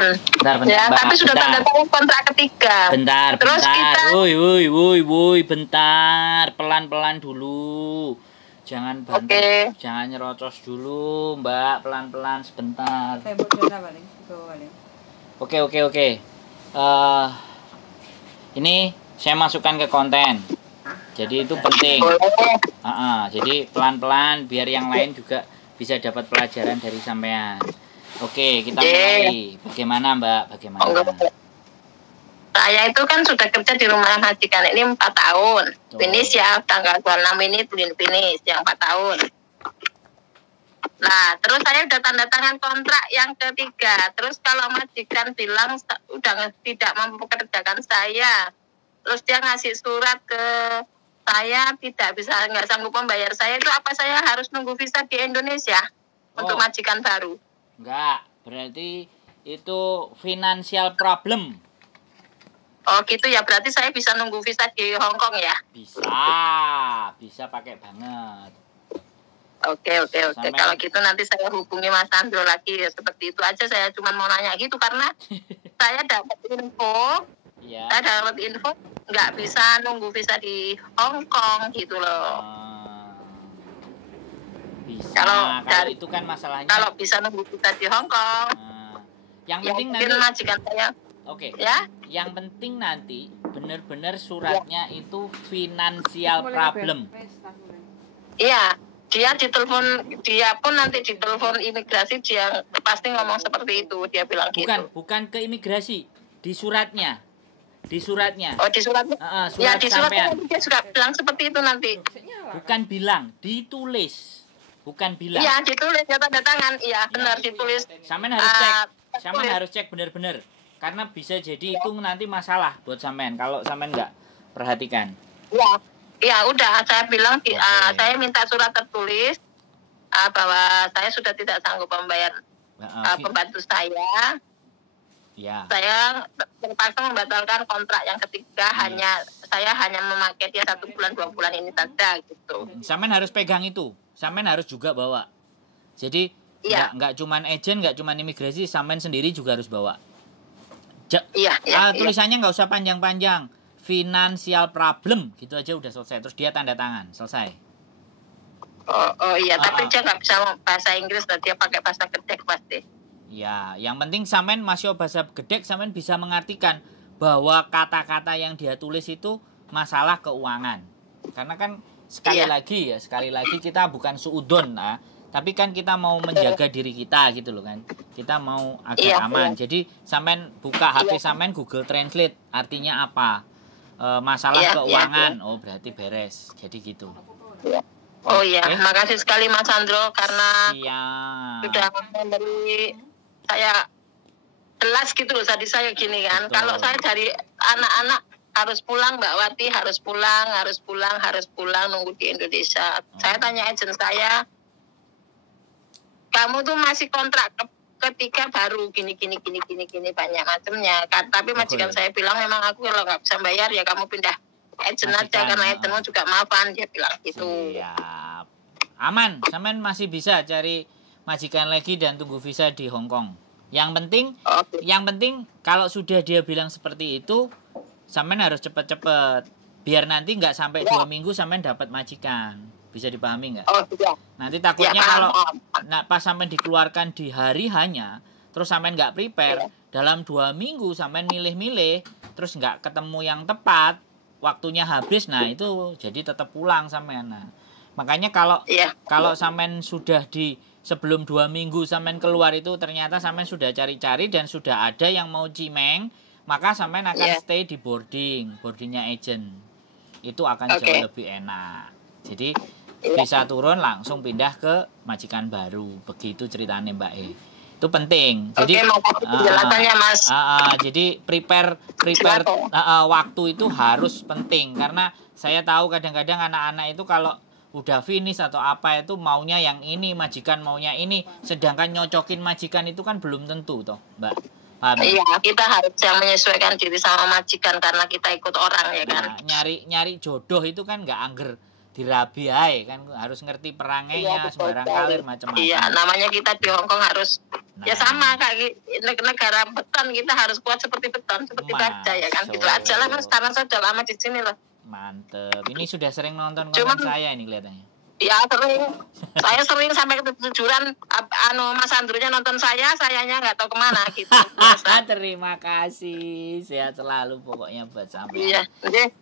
majikan. Bentar, Ya, Mbak. tapi sudah tanda tangan kontrak ketiga. Terus kita Woi, bentar. Pelan-pelan dulu. Jangan banter, jangan nyerocos dulu, Mbak. Pelan-pelan sebentar. Oke. Ini saya masukkan ke konten. Jadi itu penting. Jadi pelan-pelan biar yang lain juga bisa dapat pelajaran dari sampean. Oke, kita mulai. Bagaimana, Mbak? Bagaimana? Saya itu kan sudah kerja di rumah majikan ini 4 tahun. Tuh. Finish ya, tanggal 26 ini finish yang 4 tahun. Nah, terus saya udah tanda tangan kontrak yang ketiga. Terus kalau majikan bilang udah tidak mempekerjakan saya, terus dia ngasih surat ke saya nggak sanggup membayar saya, itu apa saya harus nunggu visa di Indonesia untuk majikan baru? Enggak, berarti itu financial problem. Oh gitu ya, berarti saya bisa nunggu visa di Hong Kong ya? Bisa pakai banget. Oke. Kalau gitu nanti saya hubungi Mas Andro lagi ya, seperti itu aja. Saya cuma mau nanya gitu karena saya dapat info, nggak bisa nunggu visa di Hong Kong gitu loh. Bisa. Kalau itu kan masalahnya. Kalau bisa nunggu visa di Hong Kong. Yang penting nanti majikan saya. Oke. Ya. Yang penting nanti benar-benar suratnya itu financial problem. Iya. Dia pun nanti ditelepon imigrasi, dia pasti ngomong seperti itu, dia bilang bukan ke imigrasi, di suratnya. Oh, di suratnya. Surat di suratnya dia sudah bilang seperti itu nanti. Bukan bilang, ditulis. Bukan bilang. Iya, ditulis, ya tanda tangan. Iya, benar ditulis. Sampean harus cek. Sampean harus cek benar-benar. Karena bisa jadi itu nanti masalah buat sampean kalau sampean nggak perhatikan. Ya udah, saya bilang saya minta surat tertulis bahwa saya sudah tidak sanggup membayar pembantu saya. Ya. Saya terpaksa membatalkan kontrak yang ketiga. Saya hanya memakai dia 1 bulan 2 bulan ini saja gitu. Sampean harus pegang itu. Sampean harus juga bawa. Jadi nggak cuman agen, nggak cuman imigrasi, sampean sendiri juga harus bawa. Tulisannya nggak usah panjang-panjang. Financial problem gitu aja udah selesai. Terus dia tanda tangan, selesai. Tapi dia nggak bisa bahasa Inggris, dia pakai bahasa Gedek pasti. Ya, yang penting sampean masih bahasa Gedek, sampean bisa mengartikan bahwa kata-kata yang dia tulis itu masalah keuangan. Karena kan sekali lagi kita bukan suudon, tapi kan kita mau menjaga diri kita gitu loh kan. Kita mau agar aman. Jadi sampean buka HP sampean Google Translate, artinya apa? Masalah keuangan. Oh, berarti beres. Jadi gitu. Makasih sekali Mas Andro karena sudah memberi saya jelas gitu loh tadi saya gini kan. Betul. Kalau saya dari anak-anak harus pulang, Mbak Wati harus pulang nunggu di Indonesia. Saya tanya agent saya, kamu tuh masih kontrak ketiga baru gini banyak macamnya kan. Tapi majikan saya bilang memang aku kalau nggak bisa bayar ya kamu pindah agent aja karena agentmu juga maafan, dia bilang gitu. Siap. Aman, sampean masih bisa cari majikan lagi dan tunggu visa di Hong Kong. Yang penting kalau sudah dia bilang seperti itu, sampean harus cepet-cepet biar nanti nggak sampai 2 minggu sampean dapat majikan. Bisa dipahami nggak? Nanti takutnya kalau pas sampean dikeluarkan di hari hanya, terus sampean nggak prepare, dalam 2 minggu sampean milih-milih, terus nggak ketemu yang tepat, waktunya habis, nah itu jadi tetap pulang sampean. Nah, makanya kalau sampean sudah sebelum 2 minggu sampean keluar itu ternyata sampean sudah cari-cari dan sudah ada yang mau cimeng, maka sampean akan stay di boardingnya agent. Itu akan jauh lebih enak. Jadi bisa turun langsung pindah ke majikan baru. Begitu ceritanya Mbak E. Itu penting. Jadi penjelasannya Mas. Jadi prepare waktu itu harus penting karena saya tahu kadang-kadang anak-anak itu kalau udah finish atau apa itu maunya yang ini, majikan maunya ini, sedangkan nyocokin majikan itu kan belum tentu toh, Mbak. Paham? Iya, kita harus yang menyesuaikan diri sama majikan karena kita ikut orang ya kan. Nyari jodoh itu kan nggak angger dirabi ae kan, harus ngerti perangainya, sembarang kalir macam-macam. Iya, namanya kita di Hong Kong harus ya sama kayak negara beton, kita harus kuat seperti beton, seperti baja ya kan. Gitu aja lah Mas, karena saya udah lama di sini loh. Mantep. Ini sudah sering nonton konten saya ini kelihatannya. Ya sering. Saya sering sampai kejujuran Mas Andrunya nonton sayanya nggak tahu kemana gitu. Terima kasih. Sehat selalu pokoknya buat sampai. Iya.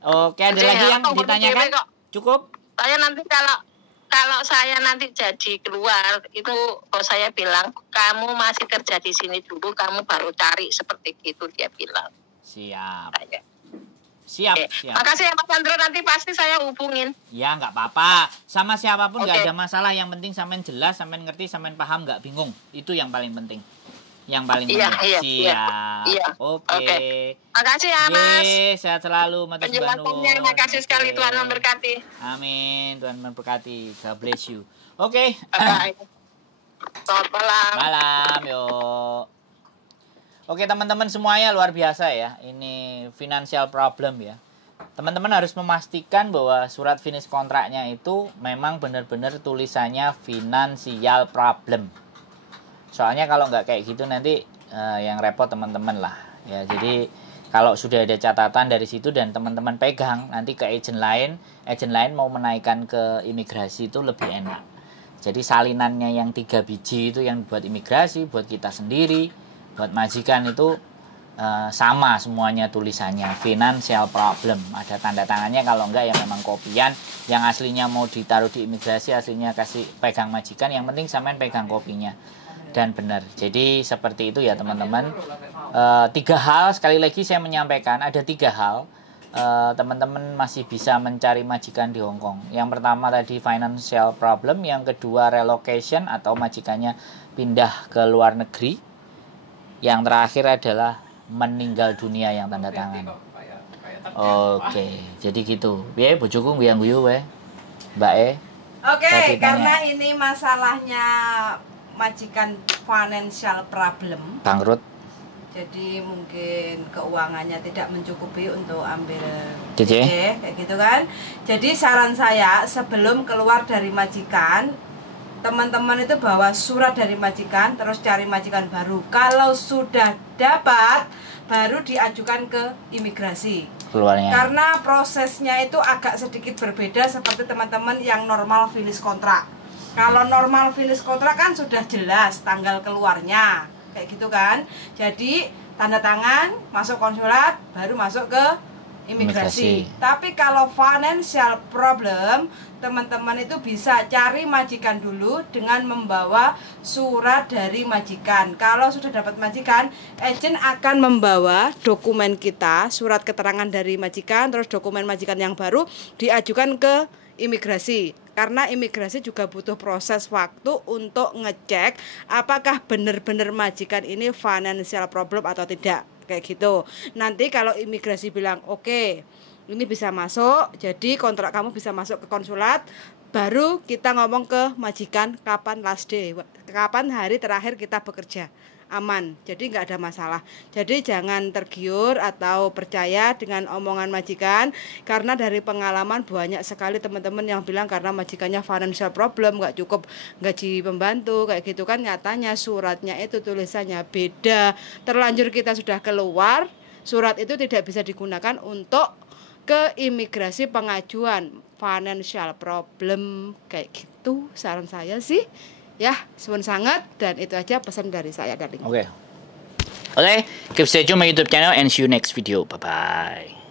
Oke, ada lagi yang ditanyakan? Cukup? Saya nanti kalau saya nanti jadi keluar itu saya bilang kamu masih kerja di sini dulu, kamu baru cari seperti itu, dia bilang. Siap. Siap. Makasih ya Mas Andro, nanti pasti saya hubungin. Ya nggak apa-apa, sama siapapun nggak ada masalah, yang penting sampean jelas, sampean ngerti, sampean paham, nggak bingung, itu yang paling penting. Yang paling penting. Siap. Iya. Oke. Makasih ya Mas. Sehat selalu. Penjelasannya makasih sekali, Tuhan memberkati. Amin, Tuhan memberkati. God bless you. Oke. Selamat malam. Malam, yuk. Oke teman-teman semuanya, luar biasa ya. Ini financial problem ya. Teman-teman harus memastikan bahwa surat finish kontraknya itu memang benar-benar tulisannya financial problem. Soalnya kalau nggak kayak gitu nanti yang repot teman-teman lah. Ya, jadi kalau sudah ada catatan dari situ dan teman-teman pegang nanti ke agent lain mau menaikkan ke imigrasi itu lebih enak. Jadi salinannya yang 3 biji itu yang buat imigrasi, buat kita sendiri, buat majikan itu sama semuanya tulisannya financial problem, ada tanda tangannya. Kalau enggak ya memang kopian, yang aslinya mau ditaruh di imigrasi, aslinya kasih pegang majikan, yang penting sampean pegang kopinya dan benar. Jadi seperti itu ya teman-teman. 3 hal sekali lagi saya menyampaikan, ada 3 hal teman-teman masih bisa mencari majikan di Hong Kong. Yang pertama tadi financial problem, yang kedua relocation atau majikannya pindah ke luar negeri, yang terakhir adalah meninggal dunia yang tanda tangan. Oke, jadi gitu. Piye bojoku guyang-guyu wae. Mbak E. Oke, karena ini masalahnya majikan financial problem. Bangkrut. Jadi mungkin keuangannya tidak mencukupi untuk ambil CC kayak gitu kan. Jadi saran saya sebelum keluar dari majikan, teman-teman itu bawa surat dari majikan, terus cari majikan baru. Kalau sudah dapat, baru diajukan ke imigrasi. Keluarnya. Karena prosesnya itu agak sedikit berbeda seperti teman-teman yang normal finish kontrak. Kalau normal finish kontrak kan sudah jelas tanggal keluarnya, kayak gitu kan. Jadi tanda tangan, masuk konsulat, baru masuk ke imigrasi. Tapi kalau financial problem, teman-teman itu bisa cari majikan dulu dengan membawa surat dari majikan. Kalau sudah dapat majikan, agent akan membawa dokumen kita, surat keterangan dari majikan, terus dokumen majikan yang baru diajukan ke imigrasi. Karena imigrasi juga butuh proses waktu untuk ngecek apakah benar-benar majikan ini financial problem atau tidak, kayak gitu. Nanti kalau imigrasi bilang oke, ini bisa masuk, jadi kontrak kamu bisa masuk ke konsulat, baru kita ngomong ke majikan kapan last day, kapan hari terakhir kita bekerja. Aman, jadi nggak ada masalah. Jadi jangan tergiur atau percaya dengan omongan majikan, karena dari pengalaman banyak sekali teman-teman yang bilang karena majikannya financial problem, nggak cukup gaji pembantu kayak gitu kan. Nyatanya suratnya itu tulisannya beda. Terlanjur kita sudah keluar, surat itu tidak bisa digunakan untuk ke imigrasi pengajuan financial problem kayak gitu. Saran saya sih ya, suwun sangat, dan itu aja pesan dari saya, darling. Oke, keep stay tune my YouTube channel and see you next video. Bye bye.